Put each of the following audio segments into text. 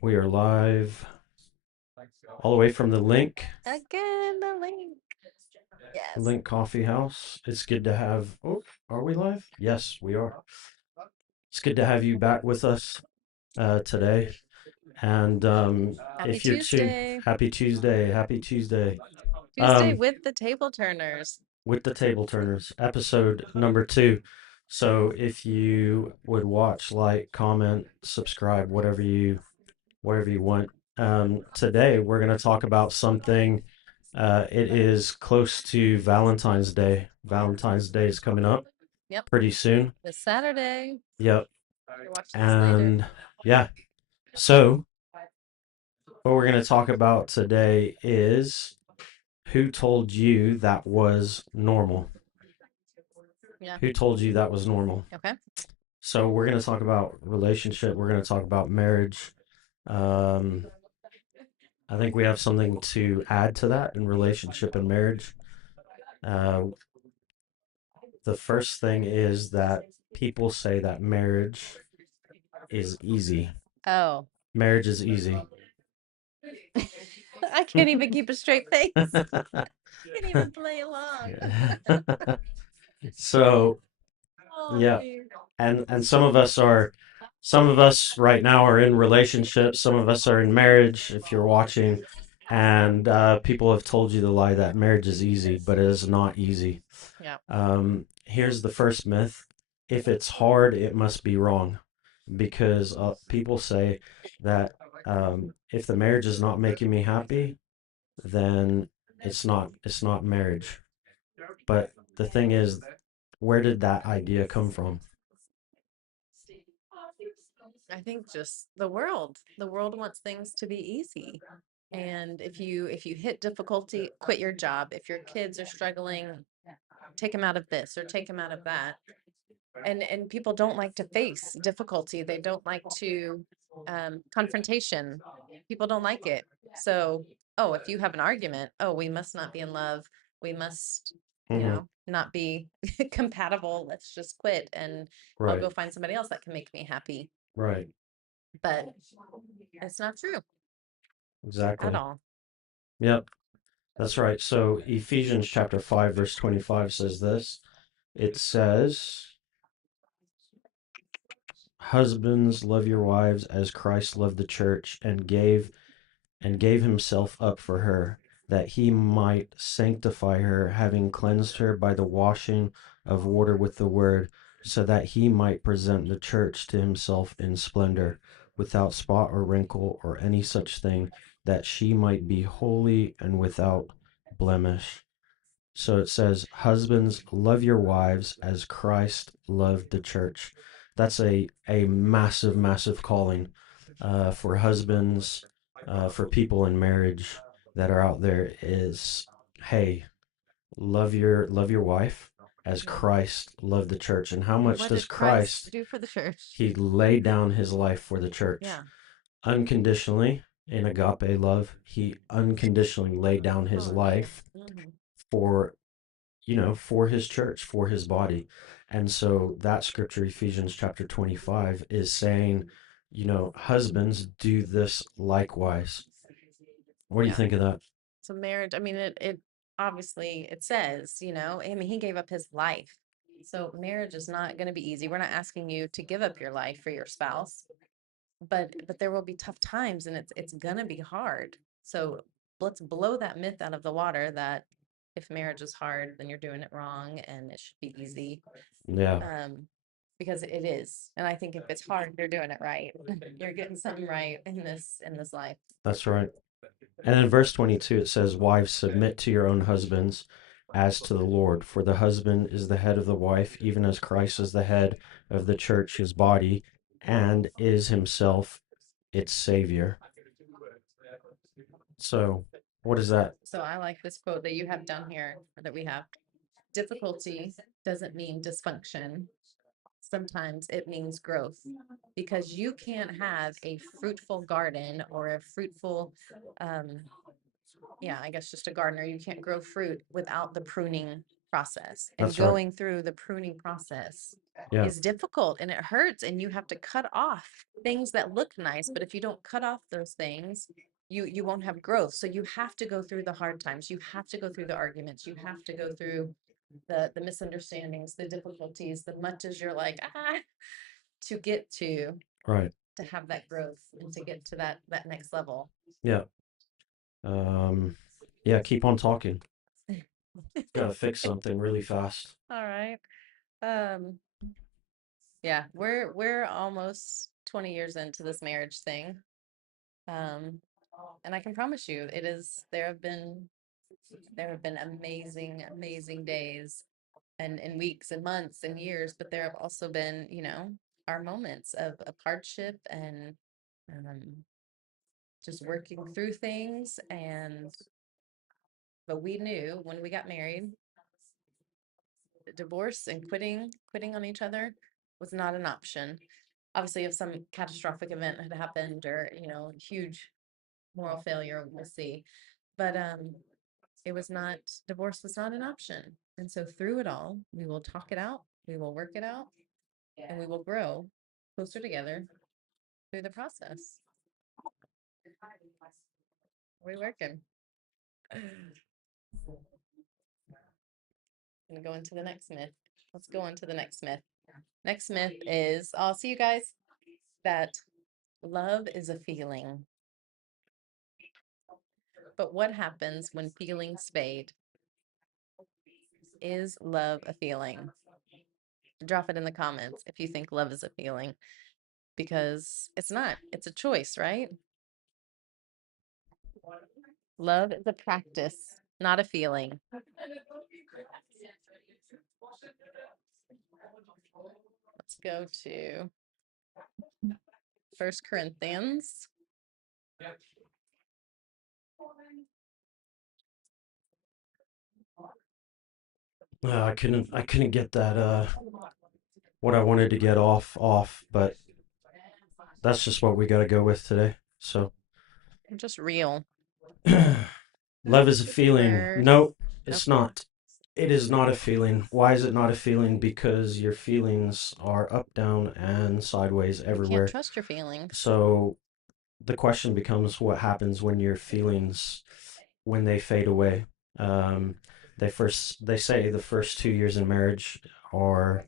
We are live all the way from the Again, the link. Yes. Link Coffee House. It's good to have. Oh, are we live? Yes, we are. It's good to have you back with us today. And Happy if you're too Tuesday. happy Tuesday, happy Tuesday. Tuesday Um, with the table turners. with the Table Turners, episode number 2. So if you would watch, like, comment, subscribe, whatever you want. Today we're going to talk about something. It is close to Valentine's Day. Valentine's Day is coming up Yep. pretty soon. This Saturday. Yep. You're watching this later. And yeah, so what we're going to talk about today is who told you that was normal? Yeah. Who told you that was normal? Okay. So we're going to talk about relationship. We're going to talk about marriage. Um, I think we have something to add to that in relationship and marriage. Uh, the first thing is that people say that marriage is easy. Oh, Marriage is easy. I can't even keep a straight face. Can't even play along. So, Oh, yeah, dear. and some of us right now are in relationships, some of us are in marriage if you're watching, and people have told you the lie that marriage is easy, but it is not easy. Yeah. Here's the first myth: if it's hard, it must be wrong, because people say that if the marriage is not making me happy, then it's not marriage. But the thing is, where did that idea come from? I think just the world. The world wants things to be easy. And if you hit difficulty, quit your job. If your kids are struggling, take them out of this or take them out of that. And people don't like to face difficulty. They don't like to confrontation. People don't like it. So, oh, if you have an argument, oh, we must not be in love. We must, Hmm. not be compatible. Let's just quit and I'll Right, go find somebody else that can make me happy. right, But it's not true at exactly. all. Yep, that's right. So Ephesians chapter 5 verse 25 says this. It says, "Husbands, love your wives as Christ loved the church and gave himself up for her, that he might sanctify her, having cleansed her by the washing of water with the word, so that he might present the church to himself in splendor, without spot or wrinkle or any such thing, that she might be holy and without blemish." So it says, "Husbands, love your wives as Christ loved the church." That's a massive, massive calling for husbands, for people in marriage that are out there is, hey, love your wife as Yeah. Christ loved the church. And how much What does did Christ Christ? do for the church? He laid down his life for the church Yeah. unconditionally in agape love. He unconditionally laid down his Oh, yeah. life Mhm. for for his church, for his body. And so that scripture, Ephesians chapter 25, is saying, husbands do this likewise. What do you Yeah. think of that? So marriage, I mean, it obviously it says, I mean, he gave up his life. So marriage is not going to be easy. We're not asking you to give up your life for your spouse, but there will be tough times and it's going to be hard. So let's blow that myth out of the water that if marriage is hard, then you're doing it wrong and it should be easy. Yeah, Um, because it is. And I think if it's hard, you're doing it right. You're getting something right in this life. that's right. And in verse 22, it says, "Wives, submit to your own husbands as to the Lord. For the husband is the head of the wife, even as Christ is the head of the church, his body, and is himself its Savior." So, what is that? So I like this quote that you have down here or that we have. Difficulty doesn't mean dysfunction. Sometimes it means growth because you can't have a fruitful garden or a fruitful, um, yeah, I guess just a gardener. You can't grow fruit without the pruning process. And That's right. going through the pruning process Yeah. is difficult and it hurts, and you have to cut off things that look nice. But if you don't cut off those things, you won't have growth. So you have to go through the hard times. You have to go through the arguments. You have to go through the misunderstandings, the difficulties, the much as you're like, to get Right. to have that growth and to get to that next level. Yeah. Um, yeah. Keep on talking. Gotta fix something really fast. All right. Um, yeah, we're almost 20 years into this marriage thing. Um, and I can promise you, there have been amazing, amazing days and weeks and months and years, but there have also been, our moments of hardship and um, just working through things. And but we knew when we got married, divorce and quitting on each other was not an option. Obviously, if some catastrophic event had happened or, huge moral failure, we'll see. But it was not, divorce was not an option. And so through it all, we will talk it out, we will work it out, and we will grow closer together through the process. We're working. Gonna go into the next myth. Let's go into the next myth. Next myth is, I'll see you guys, that love is a feeling. But what happens when feelings fade? Is love a feeling? Drop it in the comments if you think love is a feeling, because it's not. It's a choice, right? Love is a practice, not a feeling. Let's go to First Corinthians. I couldn't get that what I wanted to get off, but that's just what we got to go with today. So, Just real. love is a feeling. First, No, nope. it's not. It is not a feeling. Why is it not a feeling? Because your feelings are up, down, and sideways You can't everywhere. trust your feelings. So the question becomes, what happens when your feelings, when they fade away? Um, they say the first 2 years in marriage are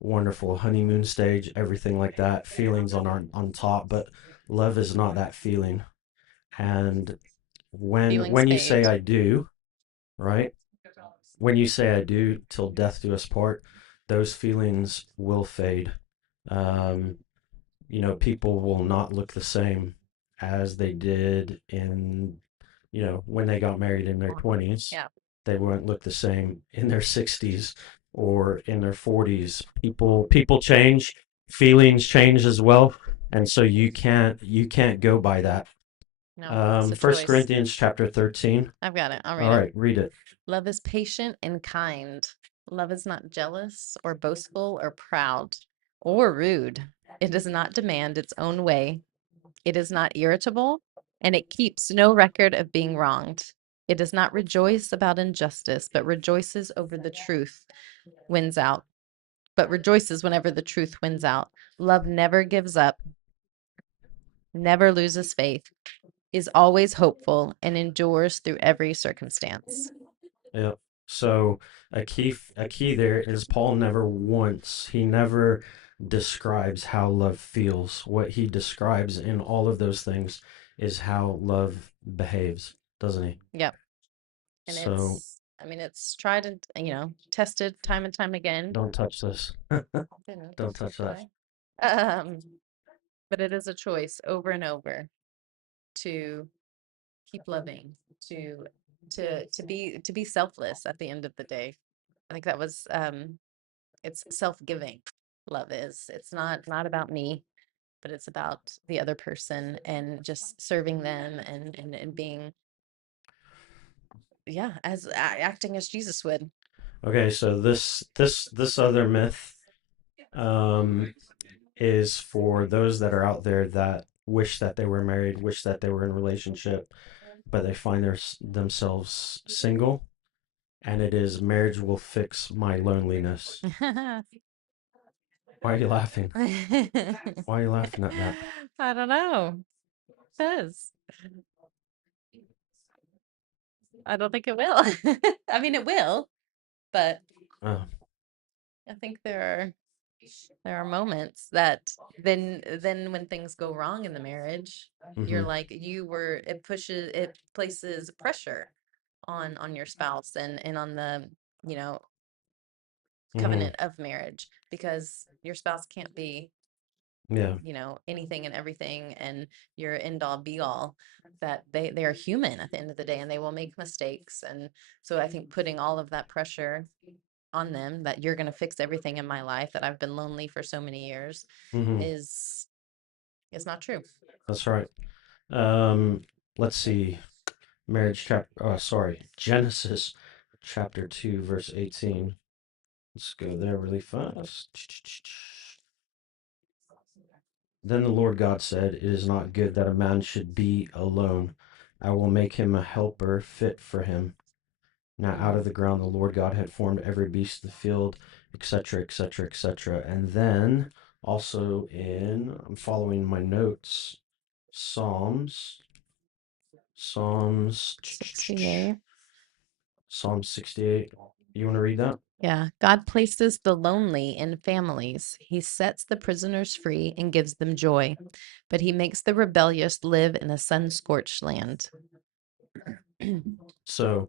wonderful, honeymoon stage, everything like that, feelings on top, but love is not that feeling. And Feelings when you say fade. I do, right? When you say I do till death do us part, those feelings will fade. Um, people will not look the same as they did when they got married in their 20s. Yeah. They won't look the same in their 60s or in their 40s. People change, feelings change as well, and so you can't go by that. No, it's a First choice. Corinthians chapter 13. I've got it. I'll read All it. right, read it. Love is patient and kind. Love is not jealous or boastful or proud or rude. It does not demand its own way. It is not irritable, and it keeps no record of being wronged. It does not rejoice about injustice, but rejoices over the truth wins out. But rejoices whenever the truth wins out. Love never gives up, never loses faith, is always hopeful, and endures through every circumstance. Yeah. So a key there is Paul he never describes how love feels. What he describes in all of those things is how love behaves, doesn't he? Yep. And So it's tried and, tested time and time again. don't touch this. Didn't, Don't touch did that. I? But it is a choice over and over to keep loving, to to be selfless at the end of the day. I think that was it's self-giving. Love is. It's not about me, but it's about the other person and just serving them and being, yeah, acting as Jesus would. Okay, so this other myth um is for those that are out there that wish that they were married, wish that they were in a relationship, but they find themselves single, and it is marriage will fix my loneliness. Why are you laughing? I Why are you laughing at that? don't know. Because I don't think it will. I mean, it will, but Oh, I think there are moments that then when things go wrong in the marriage, you're mm-hmm, like it places pressure on your spouse and on the, you know, mm-hmm, covenant of marriage because your spouse can't be, yeah, anything and everything and your end all be all. That they are human at the end of the day and they will make mistakes. And so I think putting all of that pressure on them that you're going to fix everything in my life, that I've been lonely for so many years, mm-hmm, is is not true. that's right. Um, let's see. Marriage chapter. Oh, sorry, Genesis chapter 2, verse 18. Let's go there really fast. Then the Lord God said, "It is not good that a man should be alone. I will make him a helper fit for him." Now out Mm. of the ground the Lord God had formed every beast of the field, etc., etc., etc. And then also I'm following my notes, Psalms, Psalms, 68. Psalm 68. You want to read that? Yeah. God places the lonely in families. He sets the prisoners free and gives them joy, but he makes the rebellious live in a sun-scorched land. So,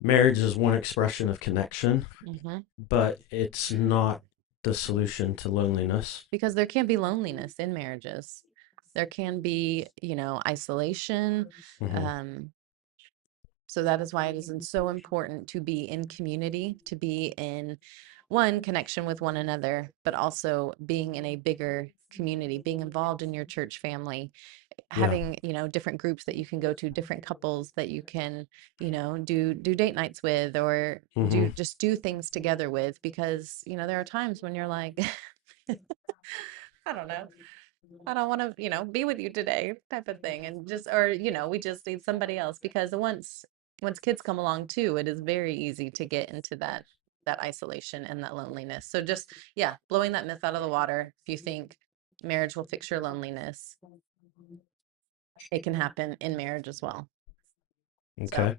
marriage is one expression of connection, Hmm. but it's not the solution to loneliness. Because there can be loneliness in marriages. There can be, isolation. Hmm. Um, So that is why it is so important to be in community, to be in one connection with one another, but also being in a bigger community, being involved in your church family, Yeah. having, different groups that you can go to, different couples that you can, do date nights with or Hmm. do things together with because, there are times when you're like I don't know. I don't want to, be with you today type of thing. And just, or, we just need somebody else because once kids come along too, it is very easy to get into that isolation and that loneliness. So just, yeah, blowing that myth out of the water. If you think marriage will fix your loneliness, it can happen in marriage as well. So, Okay.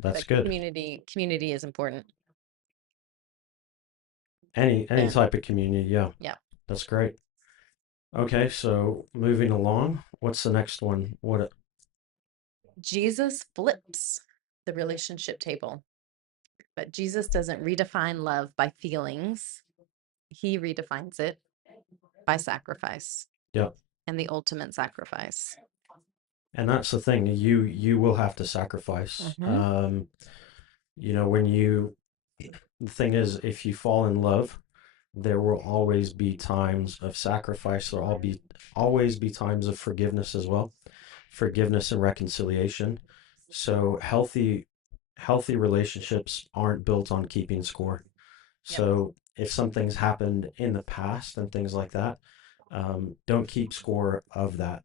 That's but good. community is important. Any Yeah. type of community, yeah. Yeah. That's great. Okay, so moving along, what's the next one? Jesus flips the relationship table, but Jesus doesn't redefine love by feelings. He redefines it by sacrifice Yeah. and the ultimate sacrifice. And that's the thing, you will have to sacrifice. Hmm. When the thing is, if you fall in love, there will always be times of sacrifice. There'll always be times of forgiveness as well, forgiveness and reconciliation. So healthy relationships aren't built on keeping score. Yep. So if something's happened in the past and things like that, don't keep score of that.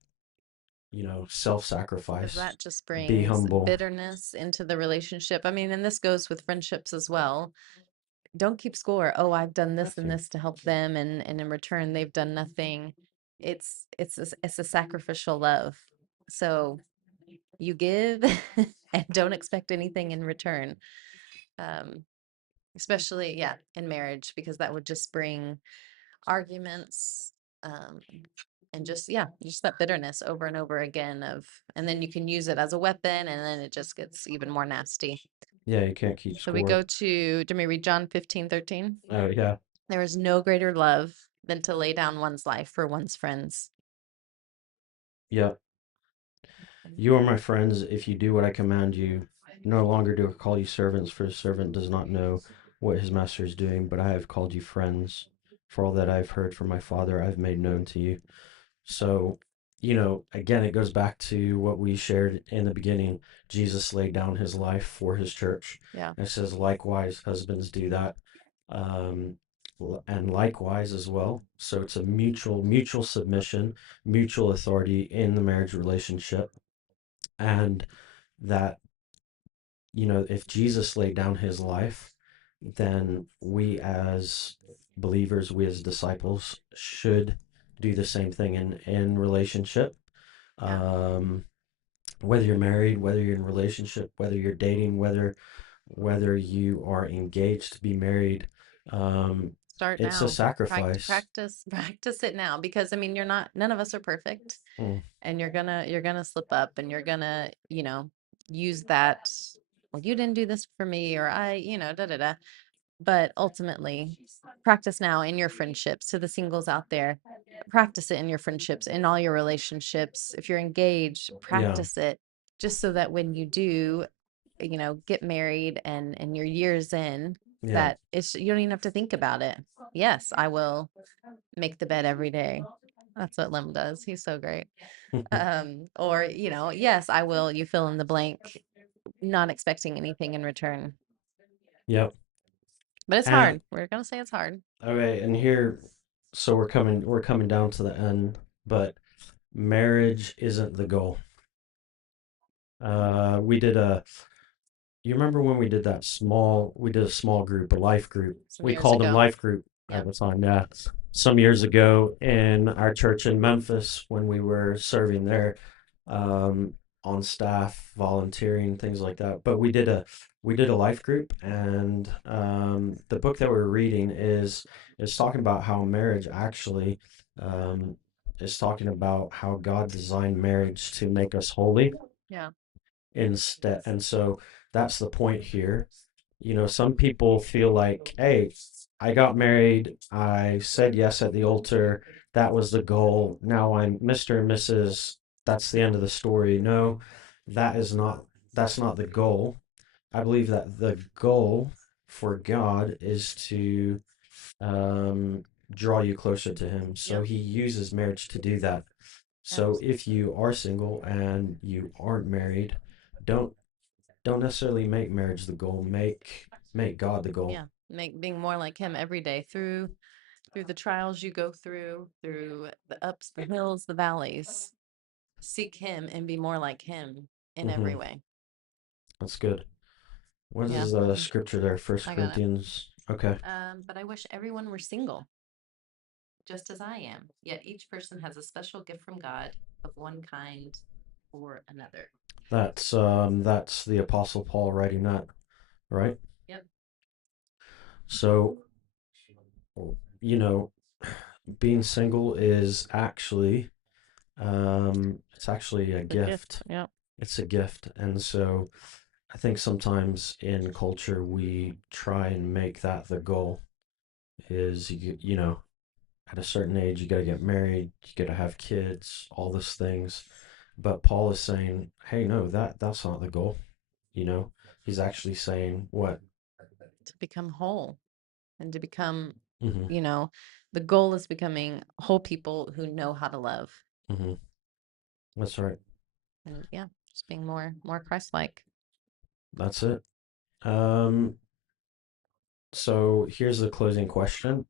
Because Self-sacrifice, that just be brings humble. bitterness into the relationship. I mean, and this goes with friendships as well. Don't keep score. Oh, I've done this and Nothing. this to help them, and in return, they've done nothing. It's a sacrificial love. So you give and don't expect anything in return. Um, Especially, yeah, in marriage, because that would just bring arguments, um, and just that bitterness over and over again and then you can use it as a weapon and then it just gets even more nasty. Yeah, you can't keep So we score. go to, do we read John 15:13? Oh yeah, There is no greater love than to lay down one's life for one's friends. yeah. You are my friends if you do what I command you. No longer do I call you servants, for the servant does not know what his master is doing, but I have called you friends. For all that I have heard from my Father, I have made known to you. So, again, it goes back to what we shared in the beginning. Jesus laid down his life for his church. Yeah. And it says, likewise, husbands do that. Um, and likewise as well. So it's a mutual submission, mutual authority in the marriage relationship. And that, if Jesus laid down his life, then we as believers, we as disciples should do the same thing in relationship. Yeah. Um, whether you're married, whether you're in a relationship, whether you're dating, whether you are engaged to be married, Start it's a now. sacrifice. Practice, practice it now because I mean, none of us are perfect Mm, and you're gonna slip up and you're gonna, use that. Well, you didn't do this for me or da da da. But ultimately, practice now in your friendships. To the singles out there, practice it in your friendships, in all your relationships. If you're engaged, yeah, practice it just so that when you do, get married and you're years in, yeah. that you don't even have to think about it. Yes, I will make the bed every day. That's what Lim does. He's so great. Or, yes, I will, you fill in the blank, not expecting anything in return. Yep. But it's And hard. We're gonna say it's hard. okay, and here, so we're coming down to the end, but marriage isn't the goal. We did a You remember when we did a small group, a life group. Some We years called them ago. life group at Yep. the time, yeah. Some years ago in our church in Memphis when we were serving there, um, on staff, volunteering, things like that. But we did a life group, and the book that we're reading is talking about how marriage actually um, is talking about how God designed marriage to make us holy Yeah. instead. And so that's the point here. Some people feel like, hey, I got married, I said yes at the altar, that was the goal. Now I'm Mr. and Mrs. That's the end of the story. No, that is not that's not the goal. I believe that the goal for God is to um, draw you closer to Him. So Yep. He uses marriage to do that. So Abs- if you are single and you aren't married, don't don't necessarily make marriage the goal. Make God the goal. Yeah. Make being more like him every day through the trials you go through the ups, the hills, the valleys. Seek him and be more like him in every Hmm. way. That's good. What Yeah. is the scripture there? First I got it. Corinthians. Okay. But I wish everyone were single, just as I am. Yet each person has a special gift from God of one kind or another. That's the Apostle Paul writing that, right? Yep. So, you know, being single is it's actually a The gift. gift. Yep. It's a gift. And so I think sometimes in culture we try and make that the goal is at a certain age you got to get married, you got to have kids, all these things. But Paul is saying, "Hey, no, that's not the goal." You know, he's actually saying what? To become whole and to become, Hmm. you know, the goal is becoming whole people who know how to love. Hmm. That's right. And yeah, just being more Christ-like. That's it. Um, so here's the closing question.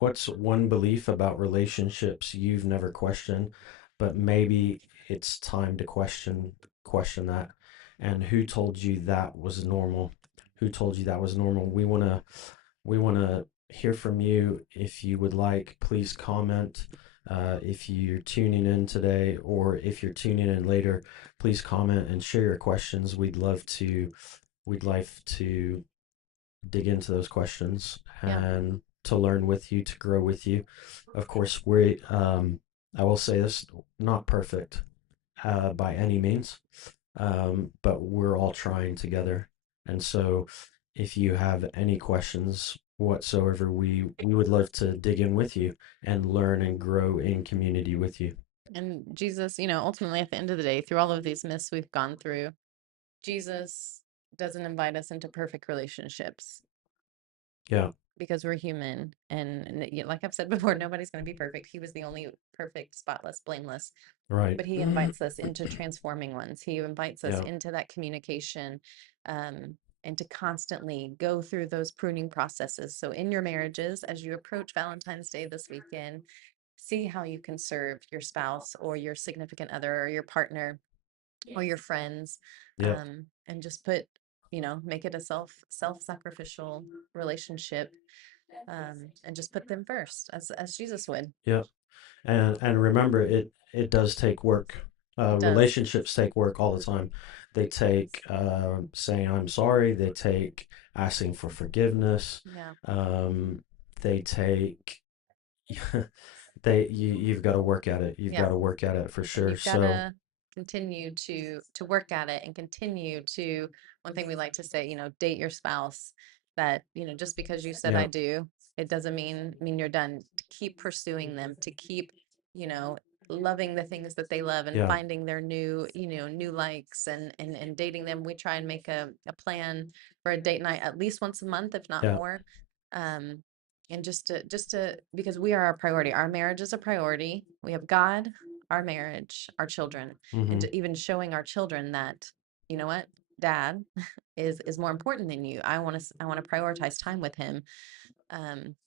What's one belief about relationships you've never questioned, but maybe it's time to question that? And who told you that was normal? Who told you that was normal? We want to hear from you. If you would like, please comment. If you're tuning in today, or if you're tuning in later, please comment and share your questions. We'd like to dig into those questions Yeah. and to learn with you, to grow with you. Of course, I will say this, not perfect by any means, but we're all trying together. And so if you have any questions whatsoever, we would love to dig in with you and learn and grow in community with you. And Jesus, ultimately at the end of the day, through all of these myths we've gone through, Jesus doesn't invite us into perfect relationships Yeah, because we're human. And like I've said before, nobody's going to be perfect. He was the only perfect, spotless, blameless. right. But he invites us into transforming ones. He invites us Yeah, into that communication, and to constantly go through those pruning processes. So in your marriages, as you approach Valentine's Day this weekend, see how you can serve your spouse or your significant other or your partner or your friends, yeah, and just make it a self sacrificial relationship, and just put them first as Jesus would. Yep. And remember, it does take work. It does. Relationships take work all the time. They take saying I'm sorry. They take asking for forgiveness. Yeah. Um, they take you've got to work at it. You've Yeah. got to work at it for And sure. you've got So to continue to work at it and continue to, one thing we like to say, date your spouse. That, just because you said I yeah, do, it doesn't mean you're done. To keep pursuing them, to keep, you know loving the things that they love, and yeah, finding their new likes, and dating them. We try and make a plan for a date night at least once a month, if not yeah. more. um and just to because we are our priority. Our marriage is a priority. We have God, our marriage, our children, and Mm-hmm. to even showing our children that, you know what, dad is more important than you. I want to prioritize time with him,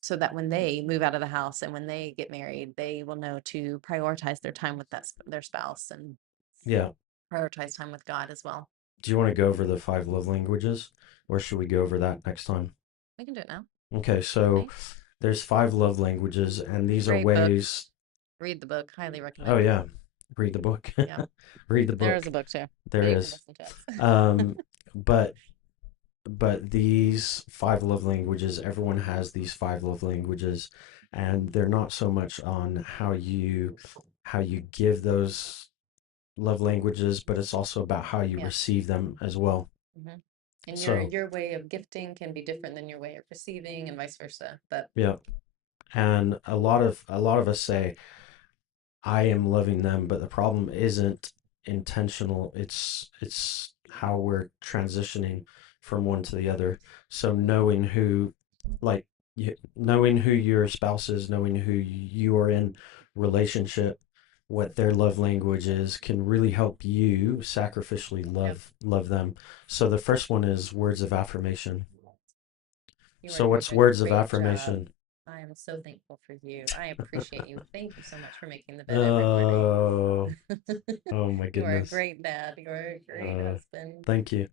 so that when they move out of the house and when they get married, they will know to prioritize their time with their spouse, and Yeah. prioritize time with God as well. Do you want to go over the five love languages, or should we go over that next time? We can do it now. Okay, so Okay. there's five love languages, and these are Great book. ways. Read the book. Highly Oh recommend. yeah, read the book. Yeah. Read the There is a book. book too, There but you can is. listen to it. Um, but these five love languages, everyone has these five love languages, and they're not so much on how you give those love languages, but it's also about how you Yeah. receive them as well. Hmm. And your So, your way of gifting can be different than your way of receiving, and vice versa. But yeah. And a lot of us say, I am loving them, but the problem isn't intentional. It's how we're transitioning from one to the other. So knowing who, like, knowing who your spouse is, knowing who you are in relationship, what their love language is, can really help you sacrificially yep, love them. So the first one is words of affirmation. you are So what's doing a words of great job. affirmation? I am so thankful for you. I appreciate you. Thank you so much for making the bed every morning. Oh, oh my You are a goodness. great dad. You are a great Uh, husband. Thank you.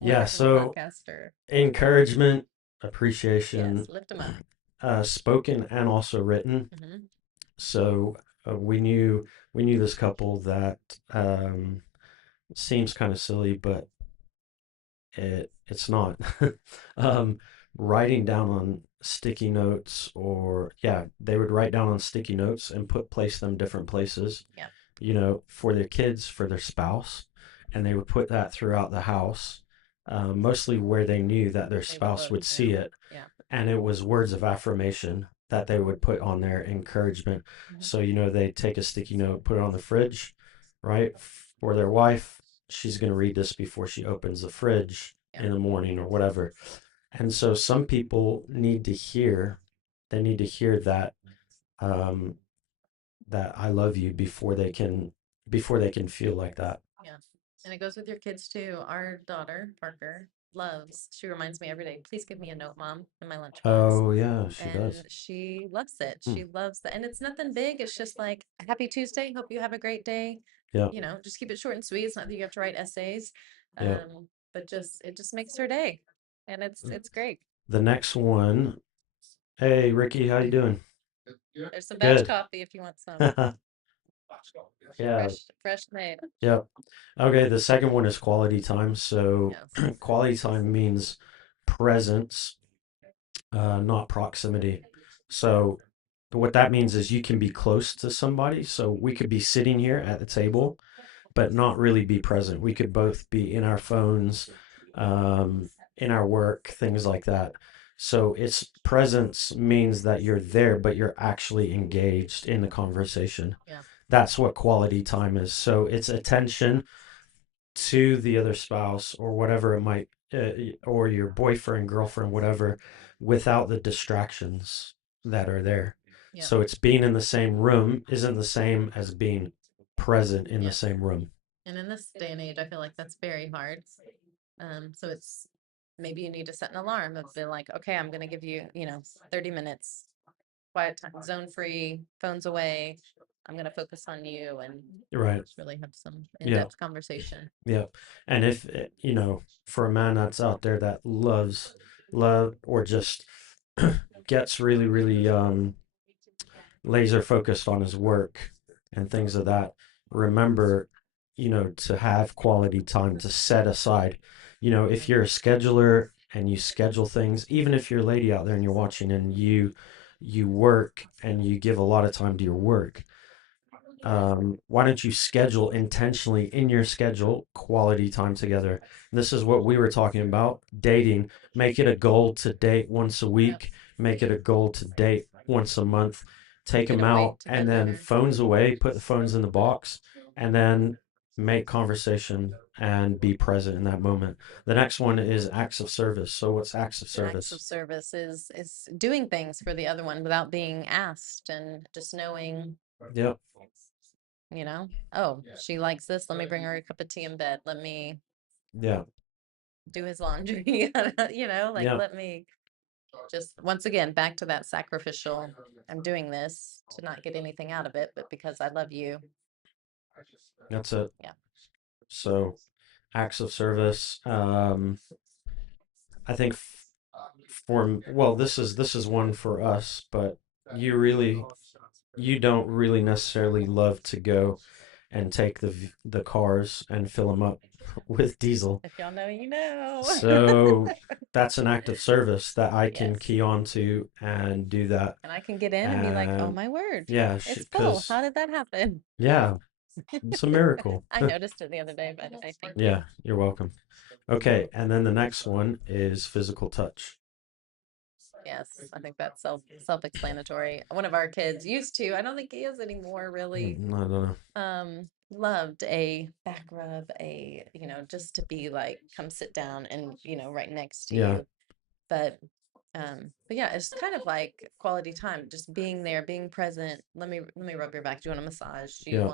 Yeah, Wonderful so podcaster. encouragement, Yes, appreciation, lift them up. spoken and also written. Hmm. So we knew this couple that seems kind of silly, but it's not. um, Writing down on sticky notes, or yeah, they would write down on sticky notes and place them different places, Yeah, for their kids, for their spouse, and they would put that throughout the house, mostly where they knew that their they would spouse look. would Yeah, see it. yeah. And it was words of affirmation that they would put on their encouragement. Hmm. So, they take a sticky note, put it on the fridge, right? For their wife, she's going to read this before she opens the fridge Yeah, in the morning or whatever. And so some people need to hear, they need to hear um, that I love you before they can feel like that. yeah. And it goes with your kids too. Our daughter, Parker, she reminds me every day, please give me a note, mom, in my lunchbox. Oh yeah, she And does. she loves it. Hmm. She loves that. And it's nothing big. It's just like, happy Tuesday. Hope you have a great day. Yeah, Just keep it short and sweet. It's not that you have to write essays. yeah. But it just makes her day. And it's great. The next one. Hey Ricky, how you doing? There's some batch Good. coffee if you want some. Yeah, Fresh made. yeah. Okay, the second one is quality time. So Yes. quality time means presence, not proximity. So what that means is you can be close to somebody. So we could be sitting here at the table, but not really be present. We could both be in our phones, in our work, things like that. So its presence means that you're there, but you're actually engaged in the conversation. Yeah. That's what quality time is. So it's attention to the other spouse or whatever it might, or your boyfriend, girlfriend, whatever, without the distractions that are there. Yeah. So it's being in the same room isn't the same as being present in the Yes. same room. And in this day and age, I feel like that's very hard. So it's maybe you need to set an alarm of be like, okay, I'm gonna give you, 30 minutes quiet time, zone free, phones away. I'm gonna focus on you and Right. just really have some Yeah. in-depth conversation. Yeah. And if, for a man that's out there that loves love or just gets really, really laser focused on his work and things of that, remember, to have quality time to set aside. If you're a scheduler and you schedule things, even if you're a lady out there and you're watching and you work and you give a lot of time to your work, why don't you schedule intentionally in your schedule quality time together? And this is what we were talking about dating. Make it a goal to date once a Yep. week, make it a goal to date once a month. Take Get them away out and then together. phones away, put the phones in the box, and then make conversation and be present in that moment. The next one is acts of service. So, what's acts of Acts of service? service is doing things for the other one without being asked and just knowing, Yep. oh, she likes this. Let me bring her a cup of tea in bed. Let me Yeah. do his laundry. Like Yeah. let me just once again back to that sacrificial. I'm doing this to not get anything out of it, but because I love you. That's it. Yeah. So, acts of service. I think well, this is one for us, but you don't really necessarily love to go and take the cars and fill them up with diesel. If y'all know, you know. So that's an act of service that I can Yes. key on to and do that. And I can get in and be like, oh And my word, yeah, it's full. because How did that happen? yeah, it's a miracle. I noticed it the other day, but I thank you. Yeah, you're welcome. Okay, and then the next one is physical touch. Yes, I think that's self-explanatory. One of our kids used to, I don't think he is anymore, really. I don't know. Loved a back rub, just to be like, come sit down and, right next to Yeah, you. But yeah, it's kind of like quality time, just being there, being present. Let me rub your back. Do you want a massage? yeah, Do you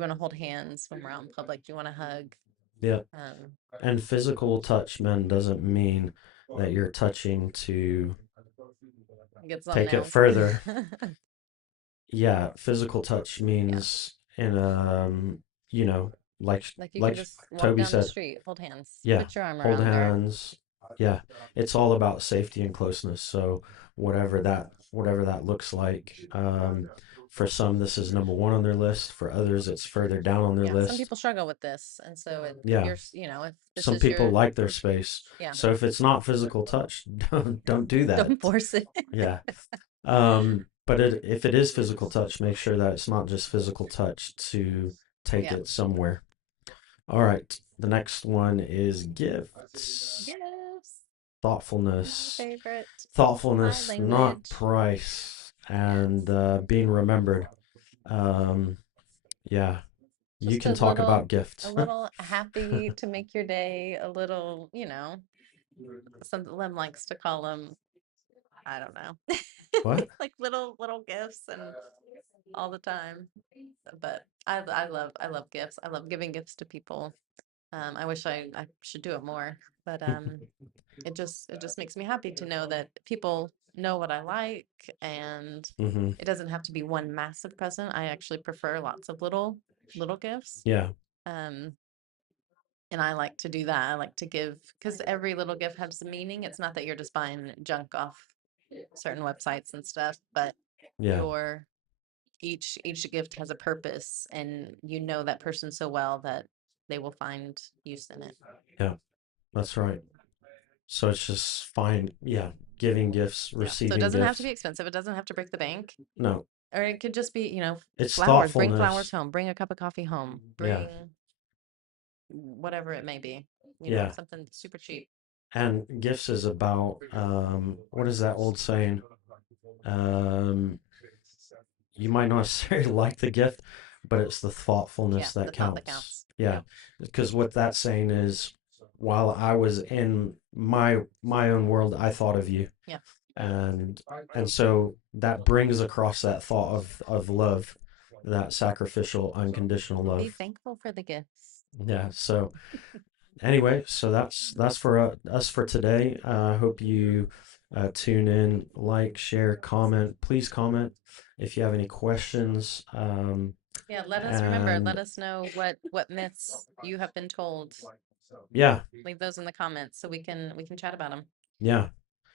want to hold hands when we're out in public? Do you want a hug? yeah. Um, And physical touch, men, doesn't mean that you're touching to get something take it else. further. Yeah, physical touch Yeah. means you know, like Like you can like just walk Toby down the said, street, hold hands, yeah, put your arm hold around her. hands. Yeah, it's all about safety and closeness. So whatever that looks like. For some, this is number one on their list. For others, it's further down on their Yeah, some list. people struggle with this, and so if Yeah, you're, if this some is people your, like their space. yeah, So if it's not physical touch, don't do that. don't force it. Yeah. But if it is physical touch, make sure that it's not just physical touch to take Yeah. it somewhere. All right. The next one is gifts. Yes. My Thoughtfulness. favorite. My Thoughtfulness, not language. price, and Yes. being remembered. Um, yeah, you Just can talk about a gifts. little happy to make your day a little, some Lem likes to call them, I don't know, What? like little gifts and all the time. But I love gifts. I love giving gifts to people. I wish I should do it more, but it just makes me happy to know that people know what I like, and Hmm. it doesn't have to be one massive present. I actually prefer lots of little gifts. Yeah, Um, and I like to do that. I like to give because every little gift has a meaning. It's not that you're just buying junk off certain websites and stuff, but yeah, your each gift has a purpose, and you know that person so well that they will find use in it. yeah. That's right. So it's just fine. Yeah, giving gifts, Yeah. So it receiving doesn't have to gifts. be expensive. It doesn't have to break the bank. No, Or it could just be, it's flowers. Bring flowers thoughtfulness. home. Bring a cup of coffee home. Yeah, Bring whatever it may be. yeah. Something super cheap. And gifts is about what is that old saying? Um, you might not necessarily like the gift, but it's the Yeah, thoughtfulness the that thought that counts. counts. Yeah, Yep. because what that's saying is, while I was in my own world, I thought of you, Yeah. and so that brings across that thought of love, that sacrificial, unconditional Be love. thankful for the gifts. Yeah. So anyway, so that's for us for today. I hope you tune in, like, share, comment. Please comment if you have any questions. Yeah, let us remember. And Let us know what myths you have been told. yeah, Leave those in the comments so we can chat about them. yeah.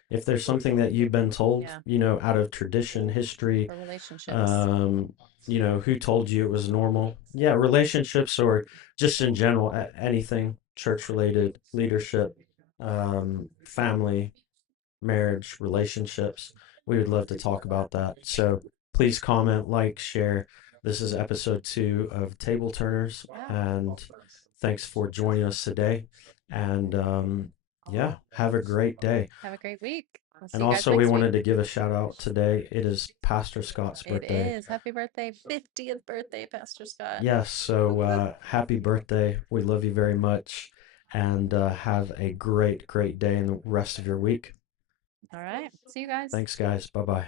If there's something that you've been told, Yeah. out of tradition, history, For relationships. um, who told you it was normal? Yeah, relationships or just in general, anything church related, leadership, family, marriage, relationships. We would love to talk about that. So please comment, like, share. This is episode 2 of Table Turners, Yeah. and thanks for joining us today. And yeah, have a great day. Have a great week. We'll And see you guys also, we next week. wanted to give a shout out today. It is Pastor Scott's It birthday. is. Happy birthday. 50th birthday, Pastor Scott. Yes, so Whoop, whoop. happy birthday. We love you very much. And have a great, great day and the rest of your week. All right. See you guys. Thanks, guys. Bye bye.